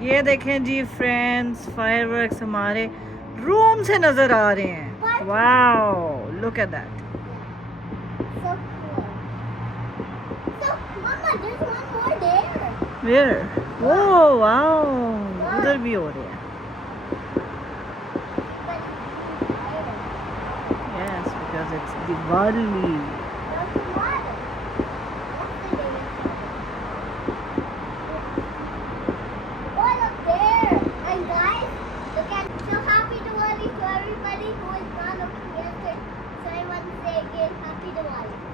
ये देखें जी फ्रेंड्स, फायरवर्क्स हमारे रूम से नजर आ रहे हैं। Wow, look at that. Where? Oh wow, उधर भी हो रहे हैं। Yes, because it's Diwali.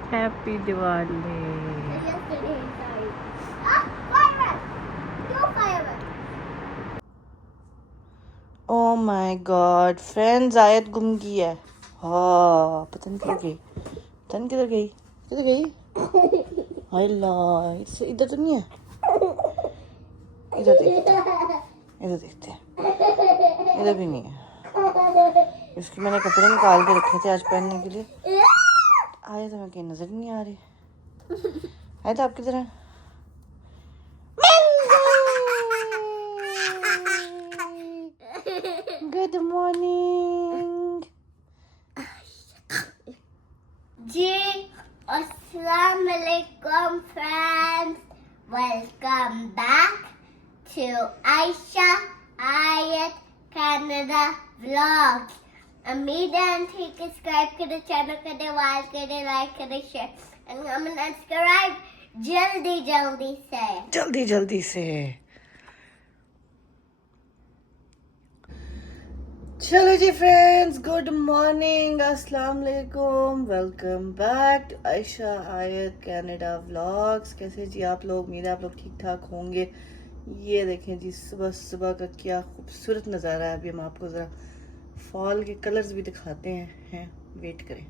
Happy Diwali. Oh my god friends, Ayat गुम गई है। हाँ, पता नहीं किधर गई, पता नहीं किधर गई, किधर गई। हाय ला, इससे इधर तो नहीं है। इधर देखते हैं, इधर देखते हैं, इधर भी नहीं है। इसके मैंने कपड़े निकाल के रखे थे आज पहनने के लिए। आया तो मैं कहीं नजर नहीं आ रही। आया तो आप किधर हैं? गुड मॉर्निंग जी। अस्सलाम वालेकुम friends, welcome back to Aisha Ayat Canada Vlogs. उम्मीद है ठीक सब्सक्राइब करें, चैनल करें, वाल करें, लाइक करें, शेयर एंड कमेंट सब्सक्राइब जल्दी से। चलो जी फ्रेंड्स, गुड मॉर्निंग, अस्सलाम वालेकुम, वेलकम बैक टू आयशा आयत कनाडा व्लॉग्स। कैसे जी आप लोग? उम्मीद है आप लोग ठीक ठाक होंगे। ये देखें जी, सुबह सुबह का क्या खूबसूरत नज़ारा है। अभी हम आपको ज़रा फॉल के कलर्स भी दिखाते हैं, वेट करें।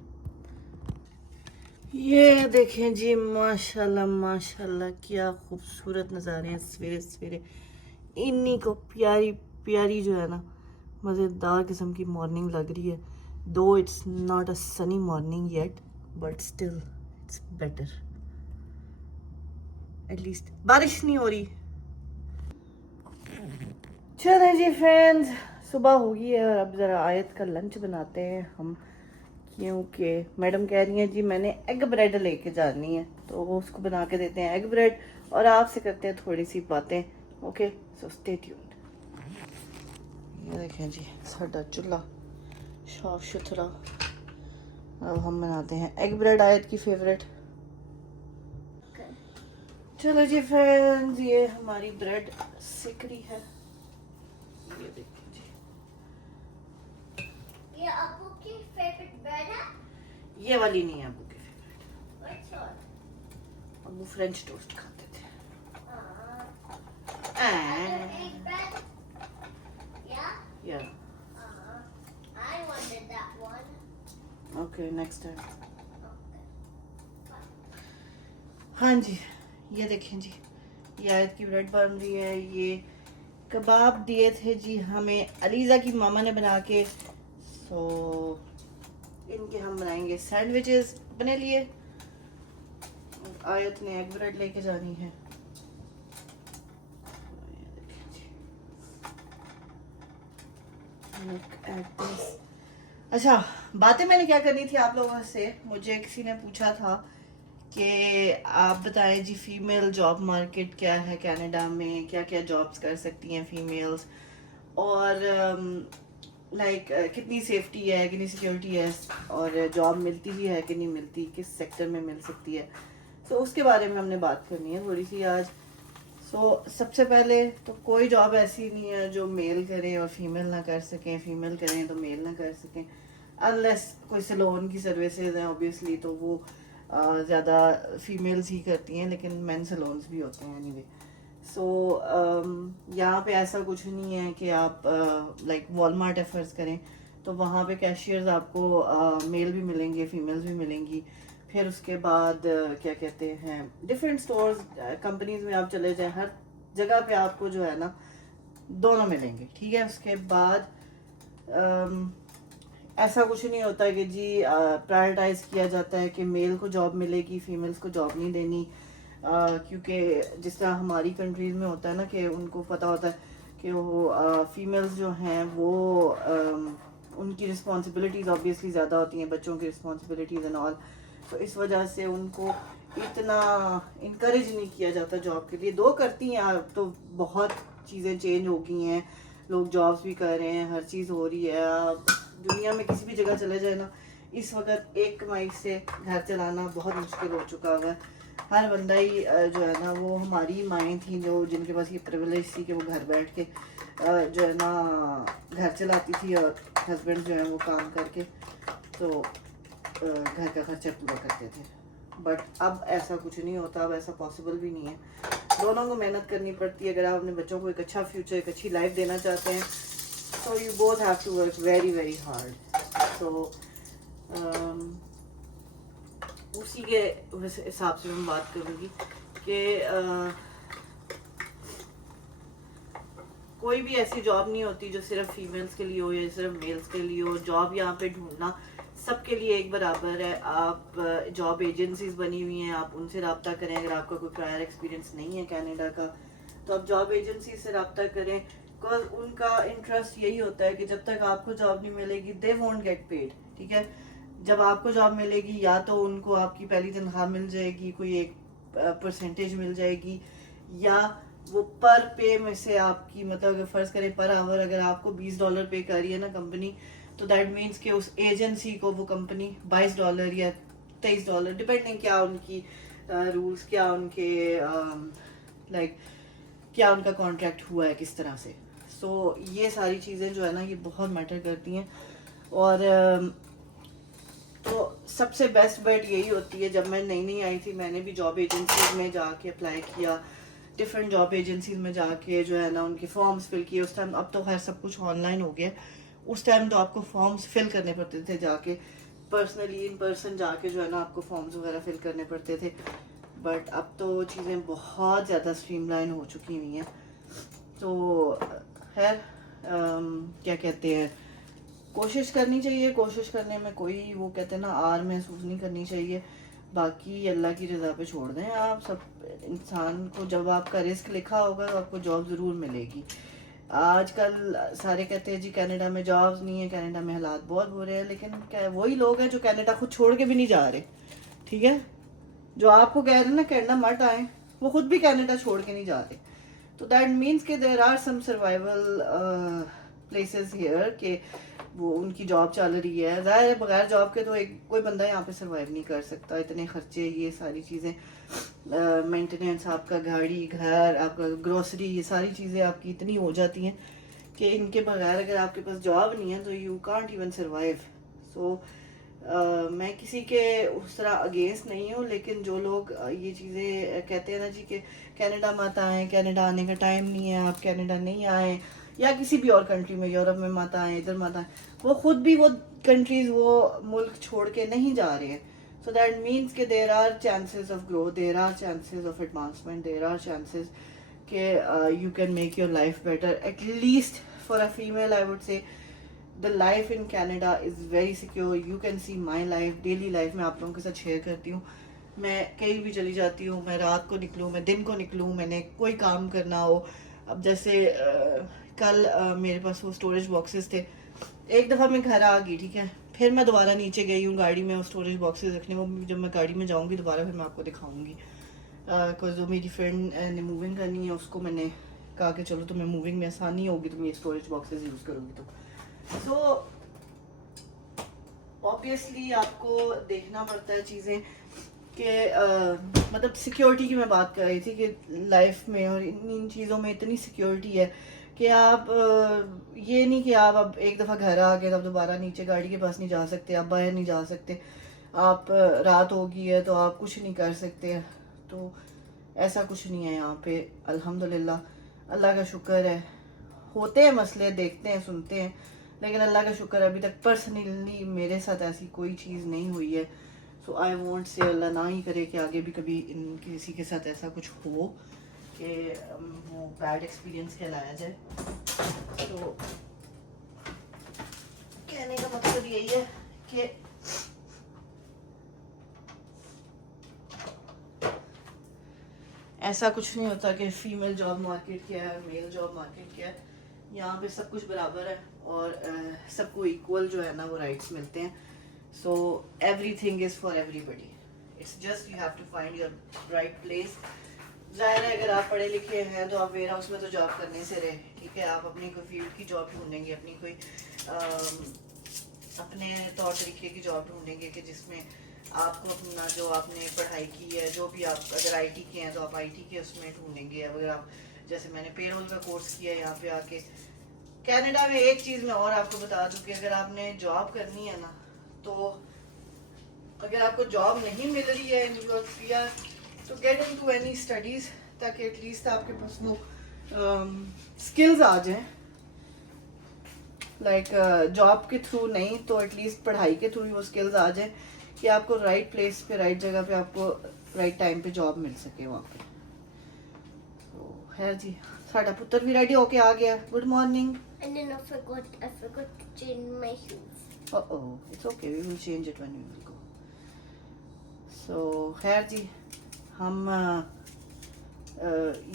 ये देखें जी, माशाल्लाह माशाल्लाह, क्या खूबसूरत नज़ारे हैं सवेरे सवेरे। इन्हीं को प्यारी प्यारी जो है ना, मज़ेदार किस्म की मॉर्निंग लग रही है। दो it's not a sunny morning yet, but still it's better. At least बारिश नहीं हो रही। चलें जी फ्रेंड्स, सुबह हो गई है और अब ज़रा आयत का लंच बनाते हैं हम, क्योंकि मैडम कह रही हैं जी मैंने एग ब्रेड लेके जानी है, तो उसको बना के देते हैं एग ब्रेड और आपसे करते हैं थोड़ी सी बातें। Okay, so stay tuned. ये देखें जी, साडा चूल्हा साफ सुथरा। अब हम बनाते हैं एग ब्रेड, आयत की फेवरेट। चलो जी फ्रेंड्स, ये हमारी ब्रेड सिक रही है। ये देखिए जी, ये आपको की फेवरेट ब्रेड है? ये वाली नहीं है अबू की फेवरेट। अच्छा। अबू फ्रेंच टोस्ट खाते थे। Egg bread? Yeah? या I wanted that one. Okay, next time. हाँ जी, ये देखें जी, ये आयत की ब्रेड बन रही है। ये कबाब दिए थे जी हमें अलीज़ा की मामा ने बना के, सो इनके हम बनाएंगे सैंडविचेस अपने लिए। आयत ने एग ब्रेड लेके जानी है। अच्छा, बातें मैंने क्या करनी थी आप लोगों से। मुझे किसी ने पूछा था कि आप बताएं जी फीमेल जॉब मार्केट क्या है कनाडा में, क्या क्या जॉब्स कर सकती हैं फीमेल्स, और लाइक कितनी सेफ्टी है, कितनी सिक्योरिटी है, और जॉब मिलती ही है कि नहीं मिलती, किस सेक्टर में मिल सकती है। तो उसके बारे में हमने बात करनी है थोड़ी सी आज। सबसे पहले तो कोई जॉब ऐसी नहीं है जो मेल करें और फीमेल ना कर सकें, फीमेल करें तो मेल ना कर सकें, अनलेस कोई सैलून की सर्विसेज हैं ऑब्वियसली, तो वो ज़्यादा फीमेल्स ही करती हैं, लेकिन मेन सैलून्स भी होते हैं एनीवे। यहाँ पे ऐसा कुछ नहीं है कि आप लाइक वॉलमार्ट एफर्ट्स करें तो वहाँ पे कैशियर्स आपको मेल भी मिलेंगे, फीमेल्स भी मिलेंगी। फिर उसके बाद क्या कहते हैं, डिफरेंट स्टोर्स कंपनीज में आप चले जाएं, हर जगह पे आपको जो है ना दोनों मिलेंगे, ठीक है। उसके बाद ऐसा कुछ नहीं होता कि जी प्रायोरिटाइज किया जाता है कि मेल को जॉब मिलेगी, फीमेल्स को जॉब नहीं देनी। क्योंकि जिस तरह हमारी कंट्रीज में होता है ना कि उनको पता होता है कि वो फीमेल्स जो हैं वो उनकी रिस्पॉन्सिबिलिटीज़ ऑब्वियसली ज़्यादा होती हैं, बच्चों की रिस्पॉन्सिबिलिटीज़ एंड ऑल, तो इस वजह से उनको इतना इनक्रेज नहीं किया जाता जॉब के लिए। दो करती हैं, अब तो बहुत चीज़ें चेंज हो गई हैं, लोग जॉब्स भी कर रहे हैं, हर चीज़ हो रही है। अब दुनिया में किसी भी जगह चले जाए ना, इस वक्त एक कमाई से घर चलाना बहुत मुश्किल हो चुका हुआ है। हर बंदा ही जो है ना, वो हमारी माएँ थी जो जिनके पास ये प्रिविलेज थी कि वो घर बैठ के जो है ना घर चलाती थी और हस्बैंड जो है वो काम करके तो घर का खर्चा पूरा करते थे। बट अब ऐसा कुछ नहीं होता, अब ऐसा पॉसिबल भी नहीं है। दोनों को मेहनत करनी पड़ती है। अगर आप अपने बच्चों को एक अच्छा फ्यूचर, एक अच्छी लाइफ देना चाहते हैं, so you both have to work very very hard. So उसी के हिसाब से मैं बात करूँगी कि कोई भी ऐसी जॉब नहीं होती जो सिर्फ फीमेल्स के लिए हो या सिर्फ मेल्स के लिए हो। जॉब यहाँ पे ढूंढना सबके लिए एक बराबर है। आप जॉब एजेंसीज बनी हुई हैं, आप उनसे रब्ता करें। अगर आपका कोई प्रायर एक्सपीरियंस नहीं है कनाडा का, तो आप जॉब एजेंसी से रब्ता करें, बिकॉज उनका इंटरेस्ट यही होता है कि जब तक आपको जॉब नहीं मिलेगी दे वोंट गेट पेड। ठीक है, जब आपको जॉब मिलेगी या तो उनको आपकी पहली तनख्वाह मिल जाएगी, कोई एक परसेंटेज मिल जाएगी, या वो पर पे में से आपकी, मतलब अगर फर्ज करें पर आवर अगर आपको $20 पे कर रही है ना कंपनी, तो दैट मीन्स कि उस एजेंसी को वो कंपनी $22 या $23, डिपेंडिंग क्या उनकी रूल्स, क्या उनके लाइक क्या उनका कॉन्ट्रैक्ट हुआ है किस तरह से। सो ये सारी चीज़ें जो है ना ये बहुत मैटर करती हैं। और तो सबसे बेस्ट बेट यही होती है। जब मैं नई नई आई थी मैंने भी जॉब एजेंसीज में जाके अप्लाई किया, डिफरेंट जॉब एजेंसीज में जाके जो है ना उनके फॉर्म्स फिल किए। उस टाइम, अब तो खैर सब कुछ ऑनलाइन हो गया, उस टाइम तो आपको फॉर्म्स फिल करने पड़ते थे जाके, पर्सनली इन पर्सन जाके जो है ना आपको फॉर्म्स वगैरह फिल करने पड़ते थे। बट अब तो चीज़ें बहुत ज़्यादा स्ट्रीमलाइन हो चुकी हुई हैं। तो खैर क्या कहते हैं, कोशिश करनी चाहिए। कोशिश करने में कोई वो कहते हैं ना आर महसूस नहीं करनी चाहिए। बाकी अल्लाह की रज़ा पे छोड़ दें आप सब। इंसान को जब आपका रिस्क लिखा होगा तो आपको जॉब ज़रूर मिलेगी। आजकल सारे कहते हैं जी कनाडा में जॉब्स नहीं है, कनाडा में हालात बहुत बुरे हैं, लेकिन क्या वही लोग हैं जो कनाडा खुद छोड़ के भी नहीं जा रहे। ठीक है, जो आपको कह रहे हैं ना कनाडा मत आए, वो खुद भी कनाडा छोड़ के नहीं जा रहे। तो दैट मीन्स कि there are some survival places here के वो उनकी जॉब चल रही है। ज़ाहिर है बगैर जॉब के तो एक कोई बंदा यहाँ पे सर्वाइव नहीं कर सकता। इतने खर्चे, ये सारी चीज़ें, मेंटेनेंस, आपका गाड़ी, घर, आपका ग्रोसरी, ये सारी चीज़ें आपकी इतनी हो जाती हैं कि इनके बगैर अगर आपके पास जॉब नहीं है तो यू कांट इवन सर्वाइव। सो मैं किसी के उस तरह अगेंस्ट नहीं हूँ, लेकिन जो लोग ये चीज़ें कहते हैं ना जी कि कनाडा मत आए, कनाडा आने का टाइम नहीं है, आप कनाडा नहीं आए, या किसी भी और कंट्री में, यूरोप में मत आए, इधर मत आए, वो खुद भी वो कंट्रीज, वो मुल्क छोड़ के नहीं जा रहे हैं। सो दैट मीन्स कि there are chances of growth, there are chances of advancement, there are chances कि you can make your life better. At least for a female I would say the life in Canada is very secure. You can see my life, daily life मैं आप लोगों के साथ share करती हूँ। मैं कहीं भी चली जाती हूँ, मैं रात को निकलूँ, मैं दिन को निकलूँ, मैंने कोई काम करना हो। अब जैसे कल मेरे पास वो स्टोरेज बॉक्सेस थे, एक दफ़ा मैं घर आ गई, ठीक है, फिर मैं दोबारा नीचे गई हूँ गाड़ी में वो स्टोरेज बॉक्सेस रखने। वो जब मैं गाड़ी में जाऊँगी दोबारा फिर मैं आपको दिखाऊँगी। बिकॉज जो मेरी फ्रेंड ने मूविंग करनी है उसको मैंने कहा कि चलो तुम्हें मूविंग में आसानी होगी, तुम ये स्टोरेज बॉक्सेस यूज़ करोगी तो। सो ऑब्वियसली आपको देखना पड़ता है चीज़ें कि मतलब सिक्योरिटी की मैं बात कर रही थी कि लाइफ में और इन चीज़ों में इतनी सिक्योरिटी है कि आप ये नहीं कि आप अब एक दफ़ा घर आ गए तब दोबारा नीचे गाड़ी के पास नहीं जा सकते, आप बाहर नहीं जा सकते, आप रात हो गई है तो आप कुछ नहीं कर सकते। तो ऐसा कुछ नहीं है यहाँ पे, अल्हम्दुलिल्लाह, अल्लाह का शुक्र है। होते हैं मसले, देखते हैं, सुनते हैं, लेकिन अल्लाह का शुक्र अभी तक पर्सनली मेरे साथ ऐसी कोई चीज़ नहीं हुई है। सो आई वॉन्ट से अल्लाह ना ही करे कि आगे भी कभी किसी के साथ ऐसा कुछ हो कि वो बैड एक्सपीरियंस कहलाया जाए। तो कहने का मतलब यही है कि ऐसा कुछ नहीं होता कि फीमेल जॉब मार्केट क्या है मेल जॉब मार्केट क्या है। यहाँ पे सब कुछ बराबर है और सबको इक्वल जो है ना वो राइट्स मिलते हैं। So everything is for everybody, it's just you have to find your right place. जाहिर है अगर आप पढ़े लिखे हैं तो आप वेयर हाउस में तो जॉब करने से रहे, ठीक है। आप अपनी कोई फील्ड की जॉब ढूंढेंगे, अपनी कोई अपने तौर तरीके की जॉब ढूंढेंगे कि जिसमें आपको अपना जो आपने पढ़ाई की है, जो भी आप अगर आईटी के हैं तो आप आईटी के उसमें ढूंढेंगे। अगर आप जैसे मैंने पेरोल का कोर्स किया यहाँ पे आके। कनाडा में एक चीज़ मैं और आपको बता दूं कि अगर आपने जॉब करनी है ना, तो अगर आपको जॉब नहीं मिल रही है इन यूरोप तो गेट इनटू एनी स्टडीज़, ताकि एटलीस्ट आपके पास वो स्किल्स आ जाएं। लाइक जॉब के थ्रू नहीं तो एटलीस्ट पढ़ाई के थ्रू वो स्किल्स आ जाए कि आपको राइट प्लेस पे राइट जगह पे आपको राइट टाइम पे जॉब मिल सके वहाँ पे। तो खैर जी, साडा पुत्र भी रेडी होके आ गया। Good morning. And then I forgot to change my shoes. Oh, it's okay, we will change it when we will go. So खैर जी, हम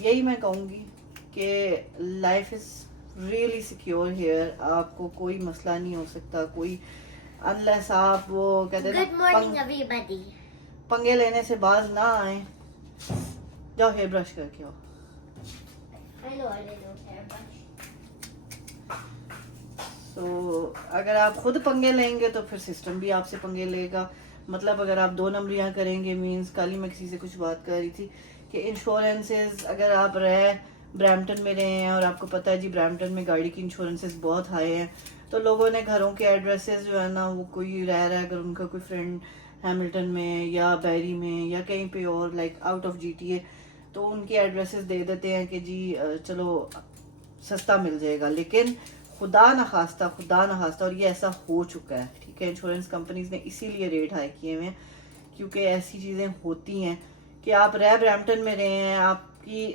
यही मैं कहूँगी कि life is really secure here. आपको कोई मसला नहीं हो सकता, कोई अनलेस आप वो कहते हैं Good morning, everybody. पंगे लेने से बाज ना आए। जाओ हेयर ब्रश करके आओ। I know a little hairbrush. तो अगर आप खुद पंगे लेंगे तो फिर सिस्टम भी आपसे पंगे लेगा। मतलब अगर आप 2 नंबरियां करेंगे मींस, कल ही मैं किसी से कुछ बात कर रही थी कि इंश्योरेंसेस अगर आप ब्रैम्पटन में रहे हैं और आपको पता है जी ब्रैम्पटन में गाड़ी की इंश्योरेंसेस बहुत हाई हैं, तो लोगों ने घरों के एड्रेसेस जो है ना, वो कोई रह रहा है अगर उनका कोई फ्रेंड हैमिल्टन में या बैरी में या कहीं पे और लाइक आउट ऑफ GTA, तो उनके एड्रेसेस दे देते हैं कि जी चलो सस्ता मिल जाएगा। लेकिन खुदा न खास्ता और ये ऐसा हो चुका है, ठीक है। इंश्योरेंस कंपनीज ने इसीलिए रेट हाई किए हुए हैं क्योंकि ऐसी चीज़ें होती हैं कि आप ब्रैम्पटन में रहे हैं, आपकी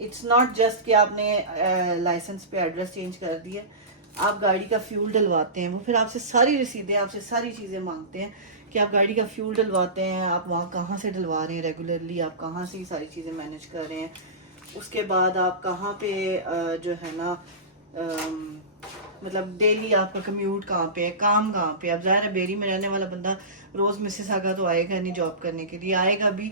इट्स नॉट जस्ट कि आपने लाइसेंस पे एड्रेस चेंज कर दिया, आप गाड़ी का फ्यूल डलवाते हैं, वो फिर आपसे सारी रसीदें, आपसे सारी चीज़ें मांगते हैं कि आप गाड़ी का फ्यूल डलवाते हैं, आप वहाँ कहाँ से डलवा रहे हैं रेगुलरली, आप कहाँ से ये सारी चीज़ें मैनेज कर रहे हैं, उसके बाद आप कहाँ पे जो है ना मतलब डेली आपका कम्यूट कहाँ पे है, काम कहाँ पे। अब ज़ाहिर है बेरी में रहने वाला बंदा रोज़ मिसिसागा तो आएगा नहीं जॉब करने के लिए, आएगा भी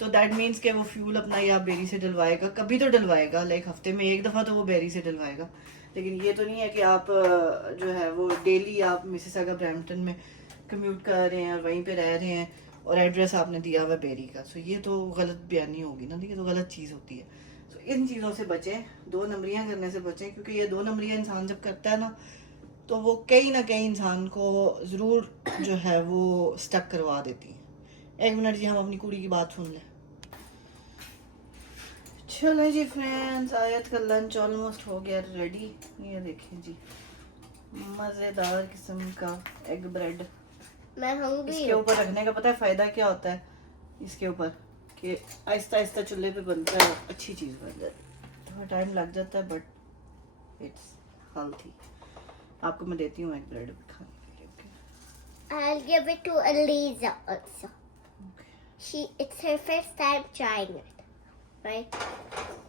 तो दैट मीन्स कि वो फ्यूल अपना या बेरी से डलवाएगा, कभी तो डलवाएगा, लाइक हफ्ते में एक दफ़ा तो वो बेरी से डलवाएगा। लेकिन ये तो नहीं है कि आप जो है वो डेली आप मिसिसागा ब्रैम्पटन में कम्यूट कर रहे हैं और वहीं पे रह रहे हैं और एड्रेस आपने दिया हुआ बेरी का। सो ये तो गलत बयानी होगी ना, ये तो गलत चीज़ होती है। सो इन चीज़ों से बचें, 2 नंबरियां करने से बचें, क्योंकि ये 2 नंबरियां इंसान जब करता है ना तो वो कहीं ना कहीं इंसान को ज़रूर जो है वो स्टक करवा देती है। 1 मिनट जी, हम अपनी कुड़ी की बात सुन लें। चलो जी फ्रेंड्स, आयत का लंच ऑलमोस्ट हो गया रेडी। ये देखें जी, मज़ेदार किस्म का एग ब्रेड। मैं हंग्री इसके ऊपर रखने का पता है फ़ायदा क्या होता है इसके ऊपर, कि आहिस्ता आहिस्ता चूल्हे पे बनता है, अच्छी चीज़ बन जाती है। थोड़ा टाइम लग जाता है बट इट्स हेल्थी। आपको मैं देती हूँ एग ब्रेड खाने के लिए। I'll give it to Eliza also. It's her first time trying it, right?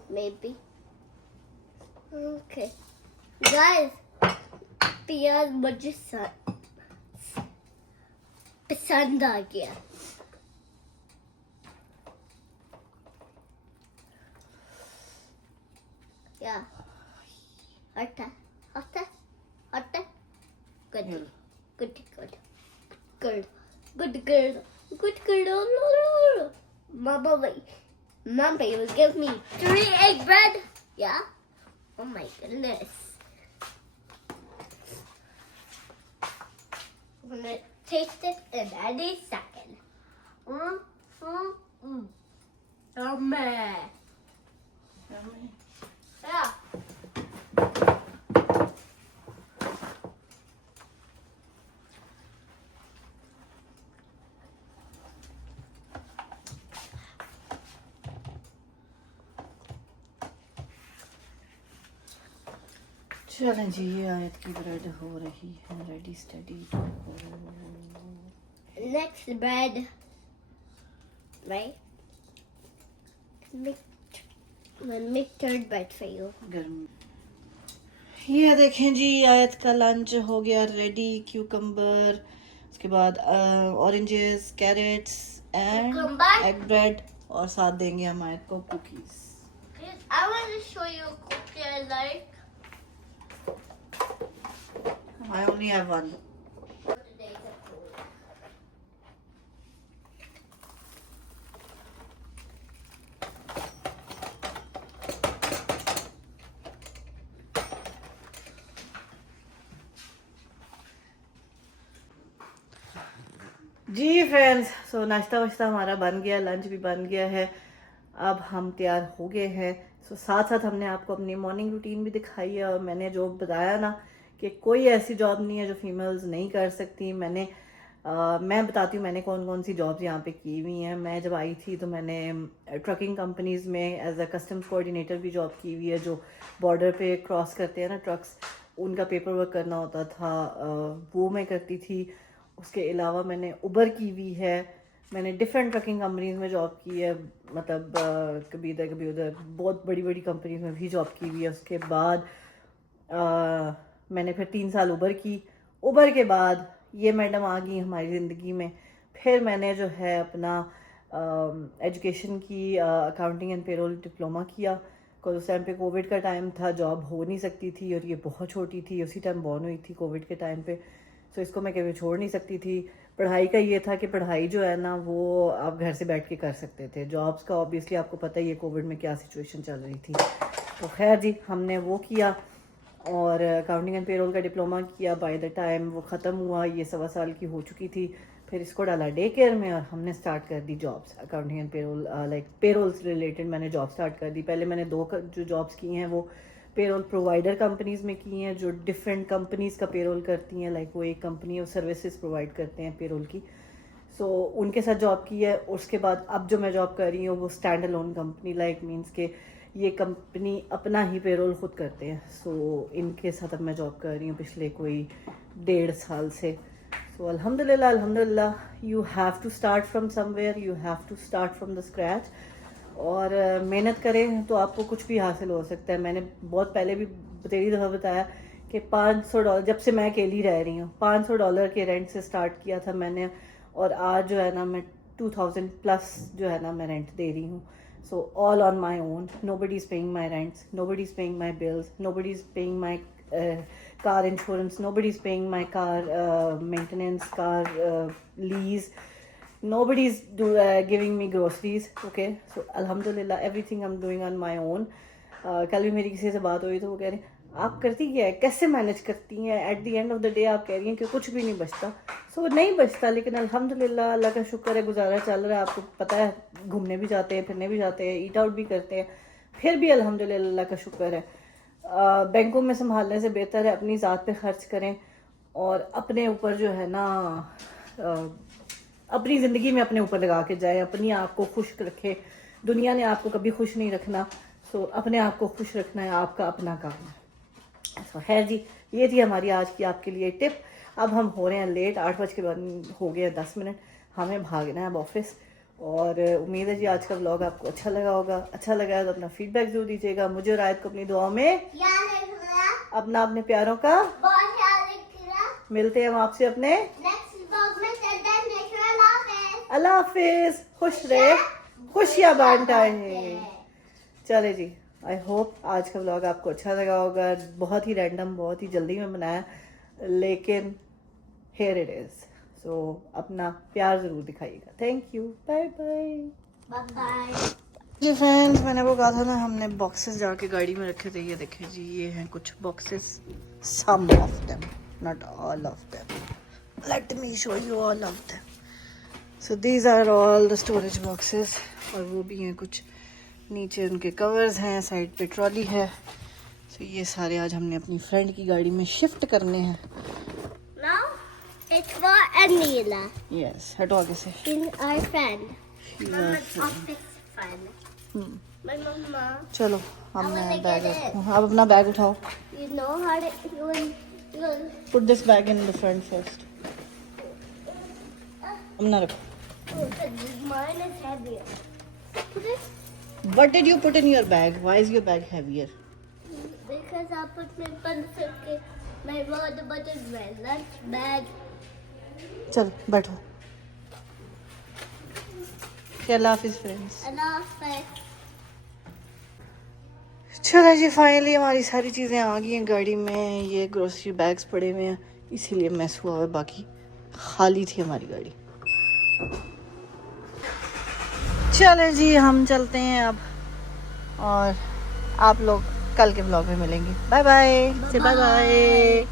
Maybe. Okay. Guys, प्याज मुझे पसंद आ गया। Yeah. Hot. Good. Yeah. Good. Mama will give me 3 egg bread. Yeah. Oh my goodness. I'm gonna taste it in any second. Yummy. Yeah. चलें जी, ये आयत की bread हो रही है ready steady. Next bread. Right? We'll make third bite for you. गर्मी। ये देखें जी, आयत का लंच हो गया रेडी। क्यूकम्बर, उसके बाद oranges, carrots and Cucumber? Egg bread, और साथ देंगे हम आयत को cookies. I want to show you a cookie I like. I only have one. जी फ्रेंड्स, सो नाश्ता वाश्ता हमारा बन गया, लंच भी बन गया है। अब हम तैयार हो गए हैं। सो साथ साथ हमने आपको अपनी मॉर्निंग रूटीन भी दिखाई है, और मैंने जो बताया ना कि कोई ऐसी जॉब नहीं है जो फीमेल्स नहीं कर सकती। मैं बताती हूँ मैंने कौन कौन सी जॉब्स यहाँ पे की हुई हैं। मैं जब आई थी तो मैंने ट्रकिंग कंपनीज़ में एज अ कस्टम्स कोऑर्डिनेटर भी जॉब की हुई है। जो बॉर्डर पे क्रॉस करते हैं ना ट्रक्स, उनका पेपर वर्क करना होता था, वो मैं करती थी। उसके अलावा मैंने उबर की हुई है। मैंने डिफरेंट ट्रकिंग कंपनीज में जॉब की है, मतलब कभी इधर कभी उधर, बहुत बड़ी बड़ी कंपनीज में भी जॉब की हुई है। उसके बाद मैंने फिर 3 साल उबर की। उबर के बाद ये मैडम आ गई हमारी ज़िंदगी में। फिर मैंने जो है अपना एजुकेशन की, अकाउंटिंग एंड पेरोल डिप्लोमा किया। बिकॉज उस टाइम पे कोविड का टाइम था, जॉब हो नहीं सकती थी, और ये बहुत छोटी थी, उसी टाइम बॉर्न हुई थी कोविड के टाइम पे। सो इसको मैं कभी छोड़ नहीं सकती थी। पढ़ाई का ये था कि पढ़ाई जो है ना वो आप घर से बैठ के कर सकते थे। जॉब्स का ऑब्वियसली आपको पता ही है कोविड में क्या सिचुएशन चल रही थी। तो खैर जी, हमने वो किया और अकाउंटिंग एंड पेरोल का डिप्लोमा किया। बाय द टाइम वो ख़त्म हुआ, ये 1.25 साल की हो चुकी थी। फिर इसको डाला डे केयर में और हमने स्टार्ट कर the jobs, accounting and payroll, like payroll से रिलेटेड मैंने जॉब स्टार्ट कर दी। पहले मैंने 2 जो जॉब्स की हैं वो पेरोल प्रोवाइडर कंपनीज में की हैं, जो डिफरेंट कंपनीज का पेरोल करती हैं। लाइक वो एक कंपनी और सर्विसेज प्रोवाइड करते हैं पेरोल की। सो उनके साथ जॉब की है। उसके बाद अब जो मैं जॉब कर रही हूँ वो stand alone company, like means के ये कंपनी अपना ही पेरोल खुद करते हैं। सो इनके साथ अब मैं जॉब कर रही हूँ पिछले कोई 1.5 साल से। सो अल्हम्दुलिल्लाह अल्हम्दुलिल्लाह, you have to start from somewhere, you have to start from the scratch. और मेहनत करें तो आपको कुछ भी हासिल हो सकता है। मैंने बहुत पहले भी तेरी दफ़ा बताया कि $500, जब से मैं अकेली रह रही हूँ, $500 के रेंट से स्टार्ट किया था मैंने, और आज जो है ना मैं 2000 प्लस जो है ना मैं रेंट दे रही हूँ। So all on my own, nobody is paying my rents, nobody is paying my bills, nobody is paying my car insurance, nobody is paying my car maintenance, car lease, nobody is giving me groceries. Okay, so alhamdulillah everything I'm doing on my own. कल भी मेरी किसी से बात हुई तो वो कह रहे हैं आप करती क्या है, कैसे मैनेज करती हैं? At the end of the day आप कह रही हैं कि कुछ भी नहीं बचता। सो नहीं बचता, लेकिन अल्हम्दुलिल्लाह अल्लाह का शुक्र है, गुजारा चल रहा है। आपको पता है, घूमने भी जाते हैं, फिरने भी जाते हैं, ईट आउट भी करते हैं, फिर भी अल्हम्दुलिल्लाह अल्लाह का शुक्र है। बैंकों में संभालने से बेहतर है अपनी ज़ात पे खर्च करें और अपने ऊपर जो है ना अपनी ज़िंदगी में अपने ऊपर लगा के जाए, अपनी आप को खुश रखे। दुनिया ने आपको कभी खुश नहीं रखना, सो अपने आप को खुश रखना है आपका अपना काम है। सो खैर जी, ये थी हमारी आज की आपके लिए टिप। अब हम हो रहे हैं लेट, 8 बज के बाद हो गया 10 मिनट, हमें भागना है अब ऑफिस। और उम्मीद है जी आज का व्लॉग आपको अच्छा लगा होगा। अच्छा लगा है तो अपना फीडबैक जरूर दीजिएगा। मुझे और आयत को अपनी दुआओं में अपना, अपने प्यारों का बहुत ख्याल रखिएगा। मिलते हैं हम आपसे अपने नेक्स्ट व्लॉग में। अल्लाह हाफिज, खुश रहे, खुशियाँ बांटाए। चले जी, आई होप आज का व्लॉग आपको अच्छा लगा होगा। बहुत ही रैंडम, बहुत ही जल्दी में बनाया, लेकिन हेयर इट इज़। सो अपना प्यार ज़रूर दिखाइएगा। Thank you, bye bye. Bye bye. जी फ्रेंड्स, मैंने वो कहा था ना हमने बॉक्सेस जाके गाड़ी में रखे थे। ये देखिए जी, ये हैं कुछ boxes, some of them, not all of them. Let me show you all of them. So these are all the storage boxes. और वो भी हैं कुछ, नीचे उनके कवर्स हैं, साइड पे ट्रॉली है। सो ये सारे आज हमने अपनी फ्रेंड की गाड़ी में शिफ्ट करने हैं। Now it's for Anila. Yes, हटो आगे से। In our friend. Mama's office friend. My mama. चलो हम I wanna bag, get it. आप अपना बैग उठाओ। You know how to you Put this bag in the front first. अपना रखो। mine is heavier. Put it. What did you put in your bag? Why is your bag heavier? Because I put my pencil case, my water bottle, my lunch bag. चल बैठो. अल्लाह हाफिज़ friends. And also, चलो जी finally हमारी सारी चीज़ें आ गई हैं गाड़ी में. ये ग्रोसरी बैग्स पड़े हुए हैं इसीलिए मैस हुआ है. बाकी खाली थी हमारी गाड़ी. चले जी हम चलते हैं अब और आप लोग कल के ब्लॉग में मिलेंगे. Bye bye. Bye bye.